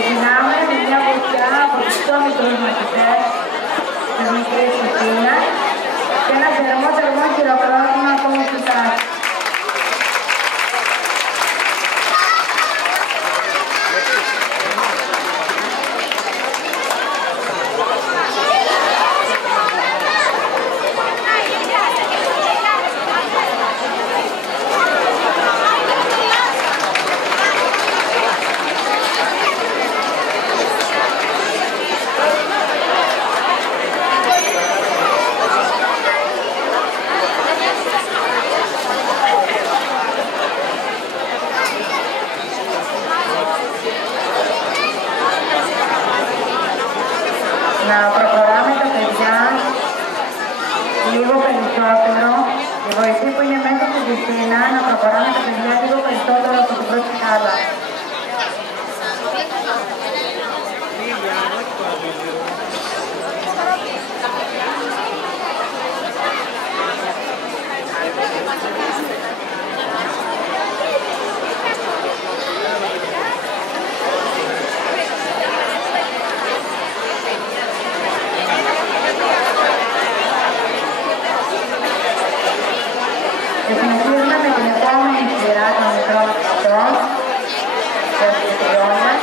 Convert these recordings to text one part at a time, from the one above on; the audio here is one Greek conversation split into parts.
Ξεκινάμε με μια βουτιά από τους πιο μικρούς μαθητές της μικρής Αθήνας και ένα θερμό χειροκρότημα από όλους εσάς. Να προχωράμε τα παιδιά λίγο περισσότερο, η βοηθή που είναι μέσα στη βυθίνα, να προχωράμε τα παιδιά λίγο περισσότερο από την πρώτη σκάλα. Και συνεχίζουμε με την επόμενη σειρά των μικρών αυτών και αστυνομιών.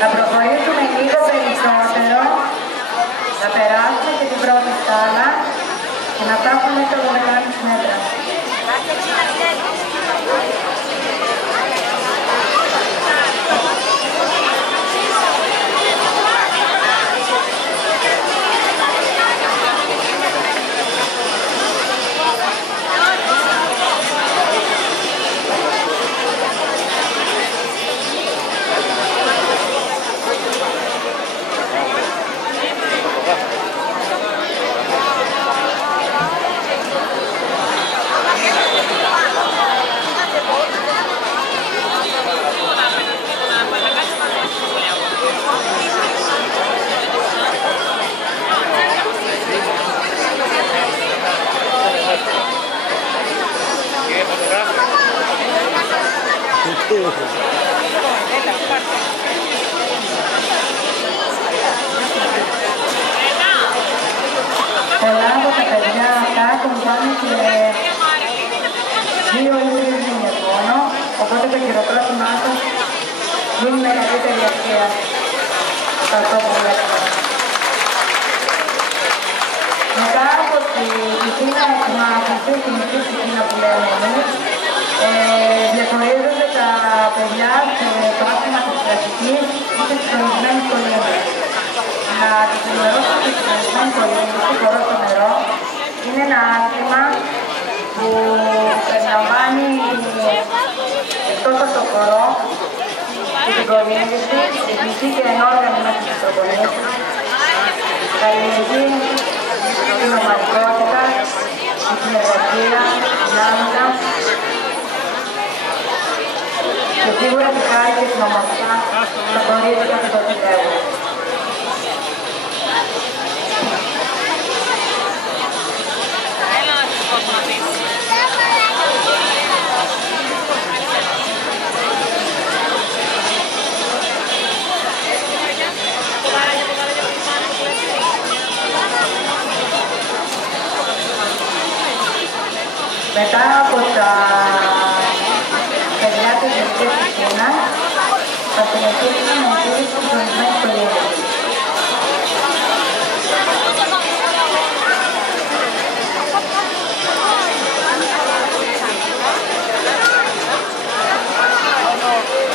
Θα προχωρήσουμε λίγο περισσότερο, να περάσουμε και την πρώτη σκάλα και να φτάσουμε στο 12,5 μέτρα. Πολλά από τα παιδιά αυτά ακολουθάνε και δύο ίδιες μήνες μόνο, οπότε το χειροκρότημά τους δίνει μεγαλύτερη αξία σε αυτό που βλέπουμε. Μετά από τη βυθίνα εκμάθηση, τη μικρή βυθίνα που λέμε εμείς, διαχωρίζονται τα παιδιά σε το άθλημα της κλασικής ή της συγχρονισμένης κολύμβης. Να τις ενημερώσω ότι η συγχρονισμένη κολύμβηση, το χορό στο νερό, είναι ένα άθλημα που περιλαμβάνει εκτός από το χορό και την κολύμβηση, τη φυσική και ενόργανη μέσα της προπονήσεις, καλλιεργεί την ομαδικότητα, τη συνεργασία, την άμυνα και σίγουρα τη χάρη και την ομορφιά στα κορίτσια που το πιστεύουν. Μετά από τα παιδιά της Δυτικής Αθήνας, θα συνεχίσουμε με τη συγχρονισμένη κολύμβηση.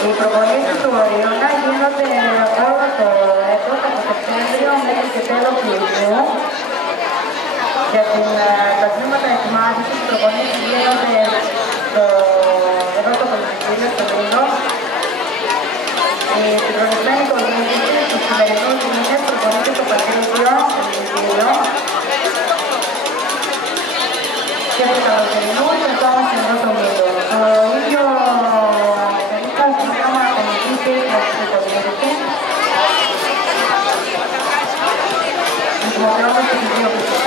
Οι προπονήσεις του Ορίωνα γίνονται όλο το έτος, από Σεπτέμβριο μέχρι και τέλος Ιουνίου. Για τα τμήματα εκμάθησης, οι προπονήσεις γίνονται εδώ το Πολυτεχνείο, στο Λίνο. Η συγχρονισμένη κολύμβηση στους σημερινούς μήνες προπονείται στο Πατρίδιο, στο Λυκείο. Και στους καλοκαιρινούς ερχόμαστε εδώ το Λίνο. Το ίδιο περίπτωση πρόγραμμα ακολουθείται και στην κολύμβηση. Δημοκράτες και δύο πίσω.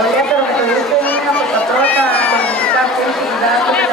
Ο ελεύθερος με το ήλιο είναι από τα πρώτα πολιτικά στήριξη που δάχονται